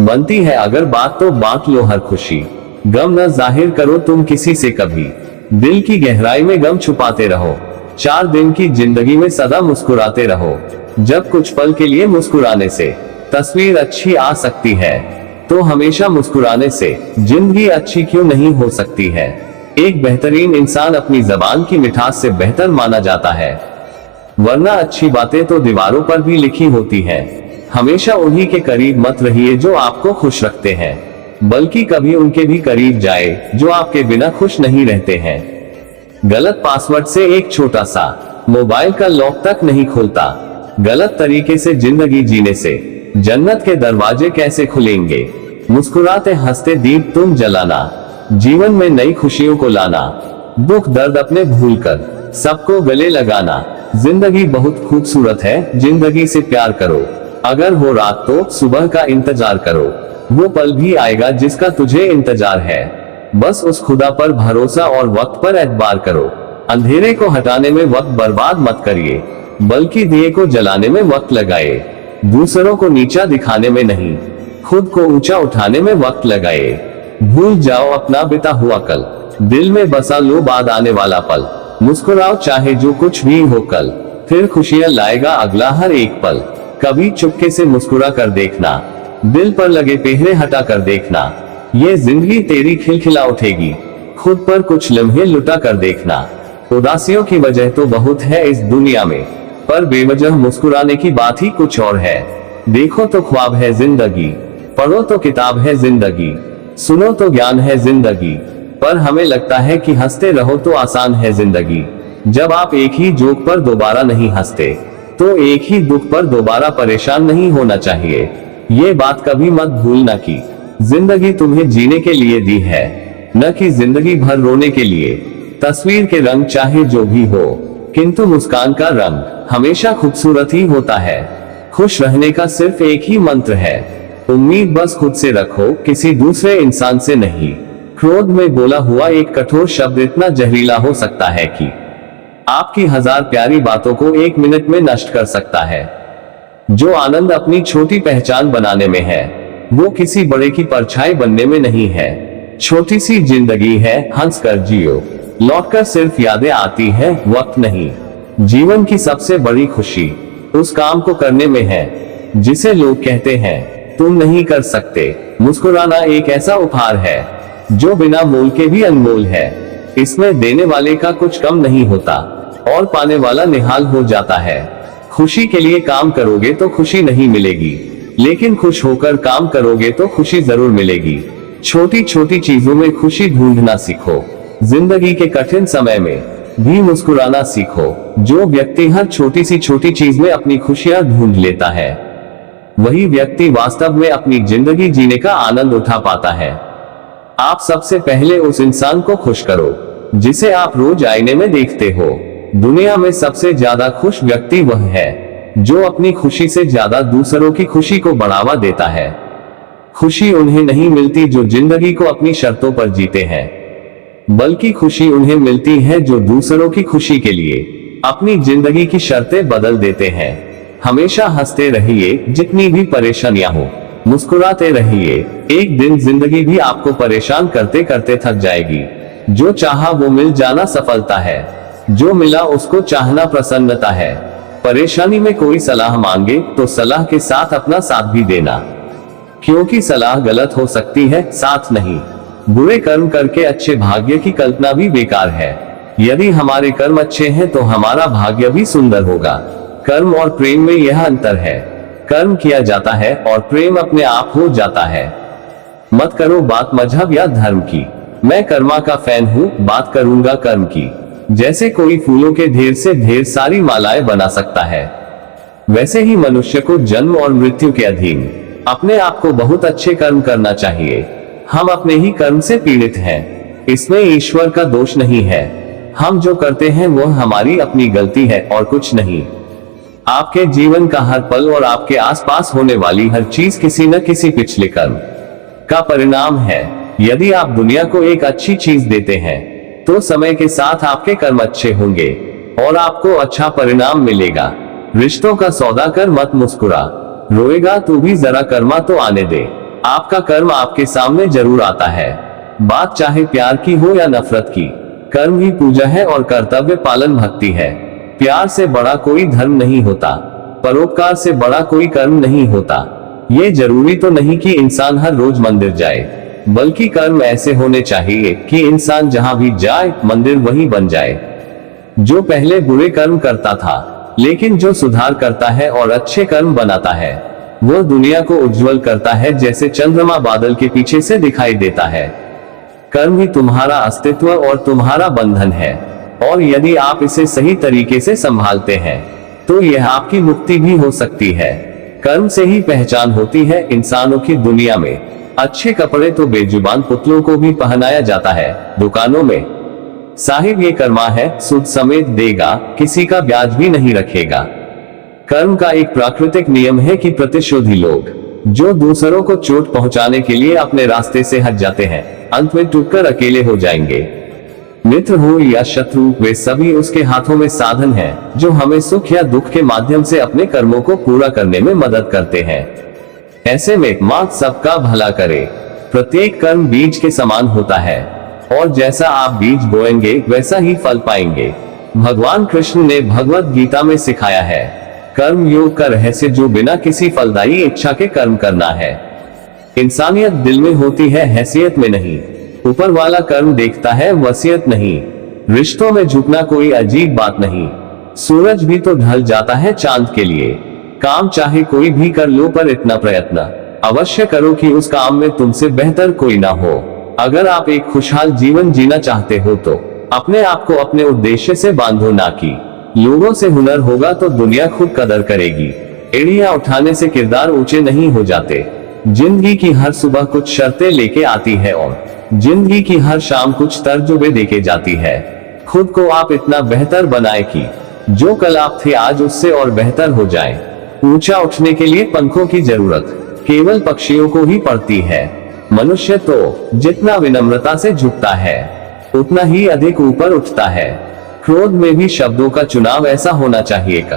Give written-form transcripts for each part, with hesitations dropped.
बनती है अगर बात तो बांट लो हर खुशी। गम न जाहिर करो तुम किसी से कभी, दिल की गहराई में गम छुपाते रहो। 4 दिन की जिंदगी में सदा मुस्कुराते रहो। जब कुछ पल के लिए मुस्कुराने से तस्वीर अच्छी आ सकती है, तो हमेशा मुस्कुराने से जिंदगी अच्छी क्यों नहीं हो सकती है। एक बेहतरीन इंसान अपनी जबान की मिठास से बेहतर माना जाता है, वरना अच्छी बातें तो दीवारों पर भी लिखी होती हैं। हमेशा उन्हीं के करीब मत रहिए जो आपको खुश रखते हैं, बल्कि कभी उनके भी करीब जाए जो आपके बिना खुश नहीं रहते हैं। गलत पासवर्ड से एक छोटा सा मोबाइल का लॉक तक नहीं खुलता। गलत तरीके से जिंदगी जीने से जन्नत के दरवाजे कैसे खुलेंगे। मुस्कुराते हंसते दीप तुम जलाना, जीवन में नई खुशियों को लाना। दुख दर्द अपने भूलकर सबको गले लगाना। जिंदगी बहुत खूबसूरत है, जिंदगी से प्यार करो। अगर हो रात तो सुबह का इंतजार करो, वो पल भी आएगा जिसका तुझे इंतजार है। बस उस खुदा पर भरोसा और वक्त पर एतबार करो। अंधेरे को हटाने में वक्त बर्बाद मत करिए, बल्कि दिए को जलाने में वक्त लगाए। दूसरों को नीचा दिखाने में नहीं, खुद को ऊंचा उठाने में वक्त लगाए। भूल जाओ अपना बिता हुआ कल, दिल में बसा लो बाद आने वाला पल। मुस्कुराओ चाहे जो कुछ भी हो कल, फिर खुशियां लाएगा अगला हर एक पल। कभी चुपके से मुस्कुरा कर देखना, दिल पर लगे पहरे हटा कर देखना। ये जिंदगी तेरी खिलखिला उठेगी, खुद पर कुछ लम्हे लुटा कर देखना। उदासियों की वजह तो बहुत है इस दुनिया में, पर बेवजह मुस्कुराने की बात ही कुछ और है। देखो तो ख्वाब है जिंदगी, पढ़ो तो किताब है जिंदगी, सुनो तो ज्ञान है जिंदगी। पर हमें लगता है कि हंसते रहो तो आसान है जिंदगी। जब आप एक ही जोक पर दोबारा नहीं हंसते, तो एक ही दुख पर दोबारा परेशान नहीं होना चाहिए। ये बात कभी मत भूलना कि जिंदगी तुम्हें जीने के लिए दी है, न कि जिंदगी भर रोने के लिए। तस्वीर के रंग चाहे जो भी हो, किंतु मुस्कान का रंग हमेशा खूबसूरत ही होता है। खुश रहने का सिर्फ एक ही मंत्र है, उम्मीद बस खुद से रखो, किसी दूसरे इंसान से नहीं। क्रोध में बोला हुआ एक कठोर शब्द इतना जहरीला हो सकता है कि आपकी 1000 प्यारी बातों को 1 मिनट में नष्ट कर सकता है। जो आनंद अपनी छोटी पहचान बनाने में है, वो किसी बड़े की परछाई बनने में नहीं है। छोटी सी जिंदगी है, हंस कर जियो, लौटकर सिर्फ यादें आती है, वक्त नहीं। जीवन की सबसे बड़ी खुशी उस काम को करने में है जिसे लोग कहते हैं तुम नहीं कर सकते। मुस्कुराना एक ऐसा उपहार है जो बिना मोल के भी अनमोल है। इसमें देने वाले का कुछ कम नहीं होता और पाने वाला निहाल हो जाता है। खुशी के लिए काम करोगे तो खुशी नहीं मिलेगी, लेकिन खुश होकर काम करोगे तो खुशी जरूर मिलेगी। छोटी छोटी चीजों में खुशी ढूंढना सीखो, जिंदगी के कठिन समय में भी मुस्कुराना सीखो। जो व्यक्ति हर छोटी सी छोटी चीज में अपनी खुशियां ढूंढ लेता है, वही व्यक्ति वास्तव में अपनी जिंदगी जीने का आनंद उठा पाता है। आप सबसे पहले उस इंसान को खुश करो जिसे आप रोज आईने में देखते हो। दुनिया में सबसे ज्यादा खुश व्यक्ति वह है जो अपनी खुशी से ज्यादा दूसरों की खुशी को बढ़ावा देता है। खुशी उन्हें नहीं मिलती जो जिंदगी को अपनी शर्तों पर जीते हैं, बल्कि खुशी उन्हें मिलती है जो दूसरों की खुशी के लिए अपनी जिंदगी की शर्तें बदल देते हैं। हमेशा हंसते रहिए, जितनी भी परेशानियां हो मुस्कुराते रहिए। एक दिन जिंदगी भी आपको परेशान करते करते थक जाएगी। जो चाहा वो मिल जाना सफलता है, जो मिला उसको चाहना प्रसन्नता है। परेशानी में कोई सलाह मांगे तो सलाह के साथ अपना साथ भी देना, क्योंकि सलाह गलत हो सकती है, साथ नहीं। बुरे कर्म करके अच्छे भाग्य की कल्पना भी बेकार है। यदि हमारे कर्म अच्छे हैं तो हमारा भाग्य भी सुंदर होगा। कर्म और प्रेम में यह अंतर है, कर्म किया जाता है और प्रेम अपने आप हो जाता है। मत करो बात मजहब या धर्म की, मैं कर्मा का फैन हूँ, बात करूंगा कर्म की। जैसे कोई फूलों के ढेर से ढेर सारी मालाएं बना सकता है, वैसे ही मनुष्य को जन्म और मृत्यु के अधीन अपने आप को बहुत अच्छे कर्म करना चाहिए। हम अपने ही कर्म से पीड़ित हैं, इसमें ईश्वर का दोष नहीं है। हम जो करते हैं वो हमारी अपनी गलती है और कुछ नहीं। आपके जीवन का हर पल और आपके आसपास होने वाली हर चीज किसी न किसी पिछले कर्म का परिणाम है। यदि आप दुनिया को एक अच्छी चीज देते हैं तो समय के साथ आपके कर्म अच्छे होंगे और आपको अच्छा परिणाम मिलेगा। रिश्तों का सौदा कर मत मुस्कुरा, रोएगा तू भी जरा कर्मा तो आने दे। आपका कर्म आपके सामने जरूर आता है, बात चाहे प्यार की हो या नफरत की। कर्म ही पूजा है और कर्तव्य पालन भक्ति है। प्यार से बड़ा कोई धर्म नहीं होता, परोपकार से बड़ा कोई कर्म नहीं होता। ये जरूरी तो नहीं कि इंसान हर रोज मंदिर जाए, बल्कि कर्म ऐसे होने चाहिए कि इंसान जहां भी जाए मंदिर वही बन जाए। जो पहले बुरे कर्म करता था, लेकिन जो सुधार करता है और अच्छे कर्म बनाता है, वो दुनिया को उज्जवल करता है जैसे चंद्रमा बादल के पीछे से दिखाई देता है। कर्म ही तुम्हारा अस्तित्व और तुम्हारा बंधन है, और यदि आप इसे सही तरीके से संभालते हैं तो यह आपकी मुक्ति भी हो सकती है। कर्म से ही पहचान होती है इंसानों की दुनिया में। अच्छे कपड़े तो बेजुबान पुतलों को भी पहनाया जाता है दुकानों में। साहिब ये कर्मा है, सूद समेत देगा, किसी का ब्याज भी नहीं रखेगा। कर्म का एक प्राकृतिक नियम है कि प्रतिशोधी लोग जो दूसरों को चोट पहुंचाने के लिए अपने रास्ते से हट जाते हैं, अंत में टूटकर अकेले हो जाएंगे। मित्र हो या शत्रु, वे सभी उसके हाथों में साधन हैं जो हमें सुख या दुख के माध्यम से अपने कर्मों को पूरा करने में मदद करते हैं। ऐसे में मां सबका भला करे। प्रत्येक कर्म बीज के समान होता है, और जैसा आप बीज बोएंगे वैसा ही फल पाएंगे। भगवान कृष्ण ने भगवत गीता में सिखाया है, कर्म योग का रहस्य जो बिना किसी फलदायी इच्छा के कर्म करना है। इंसानियत दिल में होती है, हैसियत में नहीं। ऊपर वाला कर्म देखता है, वसीयत नहीं। रिश्तों में झुकना कोई अजीब बात नहीं। सूरज भी तो ढल जाता है चांद के लिए। काम चाहे कोई भी कर लो, पर इतना प्रयत्न अवश्य करो कि उस काम में तुमसे बेहतर कोई ना हो। अगर आप एक खुशहाल जीवन जीना चाहते हो तो अपने आप को अपने उद्देश्य से बांधो, ना कि लोगों से हुनर होगा तो दुनिया खुद कदर करेगी। एड़ियां उठाने से किरदार ऊंचे नहीं हो जाते। जिंदगी की हर सुबह कुछ शर्तें लेके आती है, और जिंदगी की हर शाम कुछ तर्जुबे देके जाती है। खुद को आप इतना बेहतर बनाए कि जो कल आप थे आज उससे और बेहतर हो जाए। ऊंचा उठने के लिए पंखों की जरूरत केवल पक्षियों को ही पड़ती है। मनुष्य तो जितना विनम्रता से झुकता है उतना ही अधिक ऊपर उठता है। क्रोध में भी शब्दों का चुनाव ऐसा होना चाहिए कि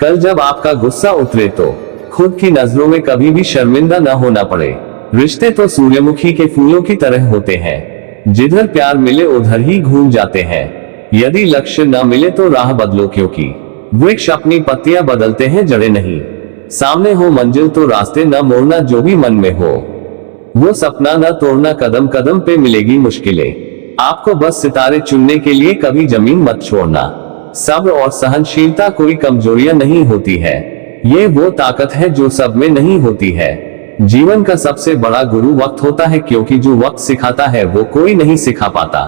कल जब आपका गुस्सा उतरे तो खुद की नजरों में कभी भी शर्मिंदा न होना पड़े। रिश्ते तो सूर्यमुखी के फूलों की तरह होते हैं, जिधर प्यार मिले उधर ही घूम जाते हैं। यदि लक्ष्य न मिले तो राह बदलो, क्योंकि वृक्ष अपनी पत्तियां बदलते हैं, जड़ें नहीं। सामने हो मंजिल तो रास्ते न मोड़ना, जो भी मन में हो वो सपना न तोड़ना। कदम कदम पे मिलेगी मुश्किलें, आपको बस सितारे चुनने के लिए कभी जमीन मत छोड़ना। सब्र और सहनशीलता कोई कमजोरियां नहीं होती है, ये वो ताकत है जो सब में नहीं होती है। जीवन का सबसे बड़ा गुरु वक्त होता है, क्योंकि जो वक्त सिखाता है वो कोई नहीं सिखा पाता।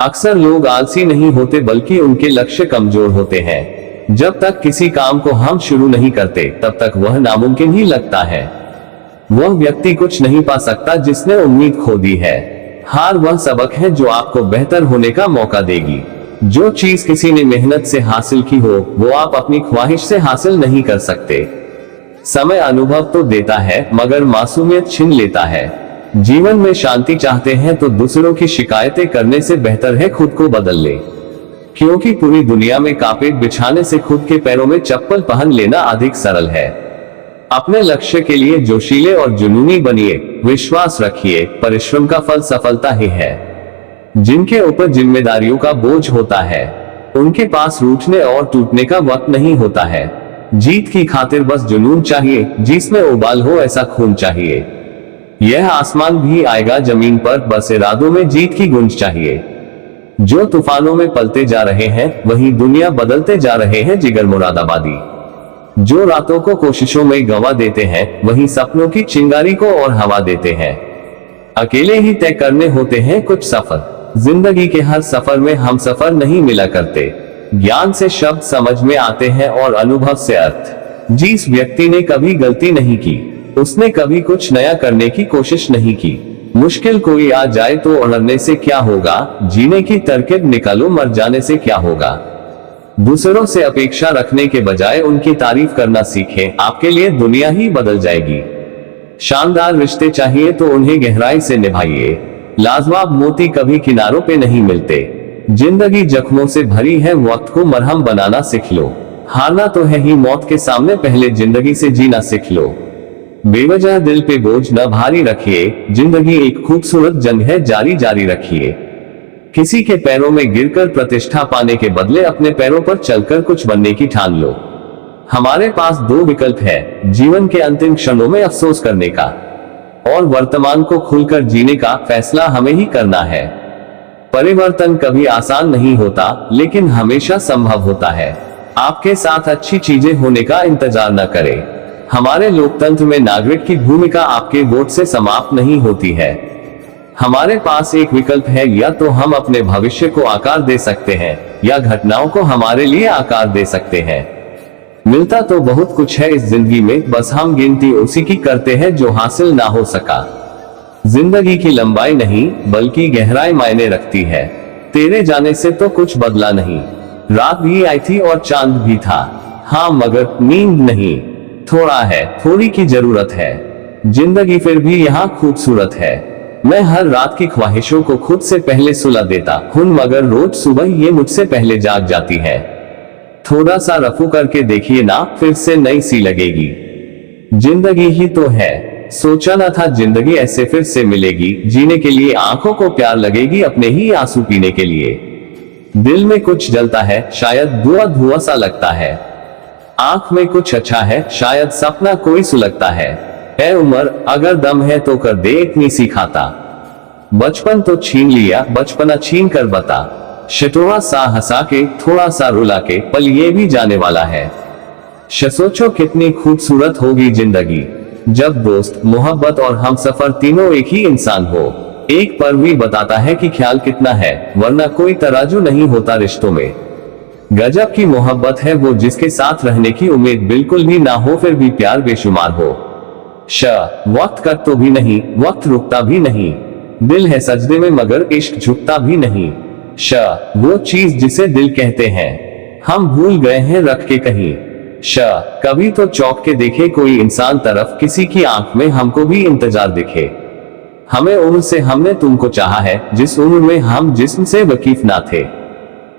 अक्सर लोग आलसी नहीं होते, बल्कि उनके लक्ष्य कमजोर होते हैं। जब तक किसी काम को हम शुरू नहीं करते तब तक वह नामुमकिन ही लगता है। वह व्यक्ति कुछ नहीं पा सकता जिसने उम्मीद खो दी है। हार वह सबक है जो आपको बेहतर होने का मौका देगी। जो चीज किसी ने मेहनत से हासिल की हो वो आप अपनी ख्वाहिश से हासिल नहीं कर सकते। समय अनुभव तो देता है, मगर मासूमियत छीन लेता है। जीवन में शांति चाहते हैं तो दूसरों की शिकायतें करने से बेहतर है खुद को बदल ले, क्योंकि पूरी दुनिया में कारपेट बिछाने से खुद के पैरों में चप्पल पहन लेना अधिक सरल है। अपने लक्ष्य के लिए जोशीले और जुनूनी बनिए, विश्वास रखिए, परिश्रम का फल सफलता ही है। जिनके ऊपर जिम्मेदारियों का बोझ होता है उनके पास रूठने और टूटने का वक्त नहीं होता है। जीत की खातिर बस जुनून चाहिए, जिसमें उबाल हो ऐसा खून चाहिए। यह आसमान भी आएगा जमीन पर, बस इरादों में जीत की गूंज चाहिए। जो तूफानों में पलते जा रहे हैं वही दुनिया बदलते जा रहे हैं जिगर मुरादाबादी। जो रातों को कोशिशों में गंवा देते हैं वही सपनों की चिंगारी को और हवा देते हैं। अकेले ही तय करने होते हैं कुछ सफर। जिंदगी के हर सफर में हम सफर नहीं मिला करते। ज्ञान से शब्द समझ में आते हैं और अनुभव से अर्थ। जिस व्यक्ति ने कभी गलती नहीं की उसने कभी कुछ नया करने की कोशिश नहीं की। मुश्किल कोई आ जाए तो उड़ने से क्या होगा, जीने की तरकीब निकालो, मर जाने से क्या होगा। दूसरों से अपेक्षा रखने के बजाय उनकी तारीफ करना सीखें, आपके लिए दुनिया ही बदल जाएगी। शानदार रिश्ते चाहिए तो उन्हें गहराई से निभाइए। लाजवाब मोती कभी किनारों पे नहीं मिलते। जिंदगी जख्मों से भरी है, वक्त को मरहम बनाना सीख लो। हारना तो है ही मौत के सामने, पहले जिंदगी से जीना सीख लो। बेवजह दिल पे बोझ न भारी रखिए, जिंदगी एक खूबसूरत जंग है, जारी जारी रखिए। किसी के पैरों में गिरकर प्रतिष्ठा पाने के बदले अपने पैरों पर चलकर कुछ बनने की ठान लो। हमारे पास दो विकल्प है, जीवन के अंतिम क्षणों में अफसोस करने का और वर्तमान को खुलकर जीने का। फैसला हमें ही करना है। परिवर्तन कभी आसान नहीं होता, लेकिन हमेशा संभव होता है। आपके साथ अच्छी चीजें होने का इंतजार न करें। हमारे लोकतंत्र में नागरिक की भूमिका आपके वोट से समाप्त नहीं होती है। हमारे पास एक विकल्प है, या तो हम अपने भविष्य को आकार दे सकते हैं या घटनाओं को हमारे लिए आकार दे सकते हैं। मिलता तो बहुत कुछ है इस जिंदगी में, बस हम गिनती उसी की करते हैं जो हासिल ना हो सका। जिंदगी की लंबाई नहीं बल्कि गहराई मायने रखती है। तेरे जाने से तो कुछ बदला नहीं। रात भी आई थी और चांद भी था, हाँ मगर नींद नहीं। थोड़ा है, थोड़ी की जरूरत है। जिंदगी फिर भी यहाँ खूबसूरत है। मैं हर रात की ख्वाहिशों को खुद से पहले सुला देता हूँ, मगर रोज सुबह ये मुझसे पहले जाग जाती है। थोड़ा सा रफू करके देखिए ना, फिर से नई सी लगेगी। जिंदगी ही तो है, सोचा न था जिंदगी ऐसे फिर से मिलेगी। जीने के लिए आंखों को प्यार लगेगी, अपने ही आंसू पीने के लिए। दिल में कुछ जलता है, शायद धुआं धुआं सा लगता है। आंख में कुछ अच्छा है, शायद सपना कोई सुलगता है। ऐ उम्र अगर दम है तो कर दे इतनी सी खाता। बचपन तो छीन लिया, बचपना छीन कर बता। शटोरा सा हंसा के, थोड़ा सा रुला के, पल ये भी जाने वाला है। सोचो कितनी खूबसूरत होगी जिंदगी, जब दोस्त, मोहब्बत और हम सफर तीनों एक ही इंसान हो। एक पल भी बताता है कि ख्याल कितना है, वरना कोई तराजू नहीं होता रिश्तों में। गजब की मोहब्बत है वो जिसके साथ रहने की उम्मीद बिल्कुल भी ना हो, फिर भी प्यार बेशुमार हो। वक्त कट तो भी नहीं, वक्त रुकता भी नहीं। दिल है सजदे में मगर इश्क झुकता भी नहीं। वो चीज जिसे दिल कहते हैं, हम भूल गए हैं रख के कहीं। कभी तो चौंक के देखे कोई इंसान तरफ, किसी की आंख में हमको भी इंतजार दिखे। हमें उम्र से हमने तुमको चाहा है, जिस उम्र में हम जिस्म से वकीफ ना थे।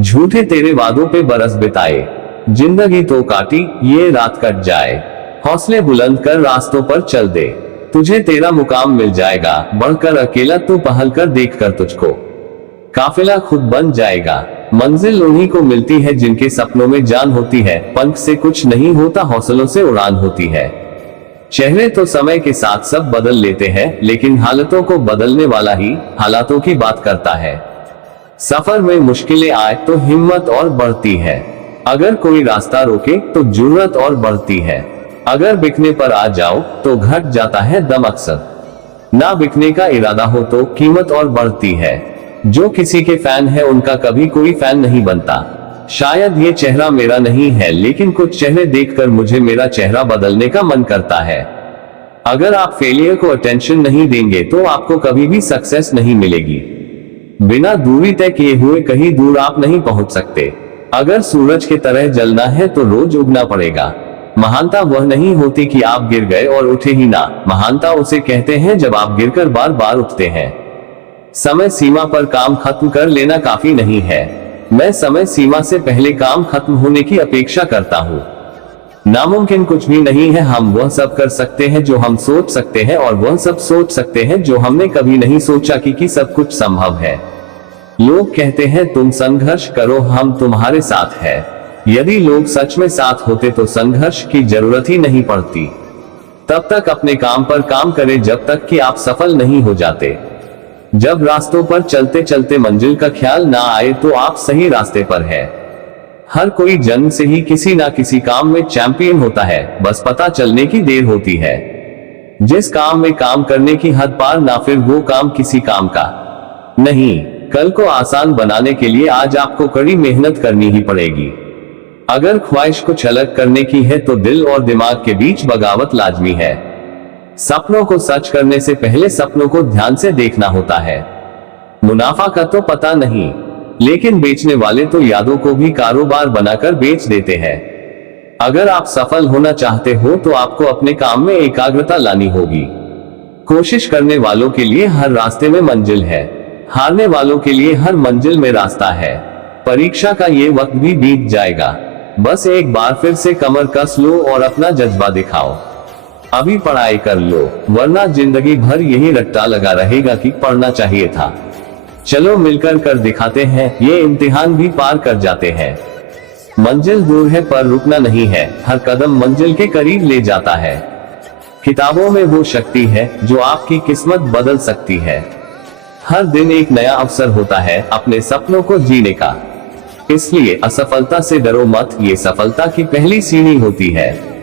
झूठे तेरे वादों पे बरस बिताए, जिंदगी तो काटी ये रात कट जाए। हौसले बुलंद कर रास्तों पर चल दे, तुझे तेरा मुकाम मिल जाएगा। बढ़कर अकेला तू पहल कर, देख कर तुझको काफिला खुद बन जाएगा। मंजिल उन्हीं को मिलती है जिनके सपनों में जान होती है। पंख से कुछ नहीं होता, हौसलों से उड़ान होती है। चेहरे तो समय के साथ सब बदल लेते हैं, लेकिन हालतों को बदलने वाला ही हालातों की बात करता है। सफर में मुश्किलें आए तो हिम्मत और बढ़ती है। अगर कोई रास्ता रोके तो जुर्रत और बढ़ती है। अगर बिकने पर आ जाओ तो घट जाता है दम अक्सर। ना बिकने का इरादा हो तो कीमत और बढ़ती है। जो किसी के फैन है उनका कभी कोई फैन नहीं बनता। शायद ये चेहरा मेरा नहीं है, लेकिन कुछ चेहरे देखकर मुझे मेरा चेहरा बदलने का मन करता है। अगर आप फेलियर को अटेंशन नहीं देंगे तो आपको कभी भी सक्सेस नहीं मिलेगी। बिना दूरी तय किए हुए कहीं दूर आप नहीं पहुंच सकते। अगर सूरज की तरह जलना है तो रोज उगना पड़ेगा। महानता वह नहीं होती कि आप गिर गए और उठे ही ना, महानता उसे कहते हैं जब आप गिरकर बार बार उठते हैं। समय सीमा पर काम खत्म कर लेना काफी नहीं है। मैं समय सीमा से पहले काम खत्म होने की अपेक्षा करता हूँ। नामुमकिन कुछ भी नहीं है, हम वह सब कर सकते हैं जो हम सोच सकते हैं, और वह सब सोच सकते हैं जो हमने कभी नहीं सोचा कि सब कुछ संभव है। लोग कहते हैं तुम संघर्ष करो, हम तुम्हारे साथ हैं। यदि लोग सच में साथ होते तो संघर्ष की जरूरत ही नहीं पड़ती। तब तक अपने काम पर काम करें जब तक कि आप सफल नहीं हो जाते। जब रास्तों पर चलते चलते मंजिल का ख्याल ना आए तो आप सही रास्ते पर हैं। हर कोई जन्म से ही किसी ना किसी काम में चैंपियन होता है, बस पता चलने की देर होती है। जिस काम में काम करने की हद पार ना, फिर वो काम किसी काम का नहीं। कल को आसान बनाने के लिए आज आपको कड़ी मेहनत करनी ही पड़ेगी। अगर ख्वाहिश कुछ अलग करने की है तो दिल और दिमाग के बीच बगावत लाजमी है। सपनों को सच करने से पहले सपनों को ध्यान से देखना होता है। मुनाफा का तो पता नहीं, लेकिन बेचने वाले तो यादों को भी कारोबार बनाकर बेच देते हैं। अगर आप सफल होना चाहते हो तो आपको अपने काम में एकाग्रता लानी होगी। कोशिश करने वालों के लिए हर रास्ते में मंजिल है, हारने वालों के लिए हर मंजिल में रास्ता है। परीक्षा का ये वक्त भी बीत जाएगा, बस एक बार फिर से कमर कस लो और अपना जज्बा दिखाओ। अभी पढ़ाई कर लो, वरना जिंदगी भर यही रट्टा लगा रहेगा कि पढ़ना चाहिए था। चलो मिलकर कर दिखाते हैं, ये इम्तिहान भी पार कर जाते हैं। मंजिल दूर है पर रुकना नहीं है, हर कदम मंजिल के करीब ले जाता है। किताबों में वो शक्ति है जो आपकी किस्मत बदल सकती है। हर दिन एक नया अवसर होता है अपने सपनों को जीने का। इसलिए असफलता से डरो मत, ये सफलता की पहली सीढ़ी होती है।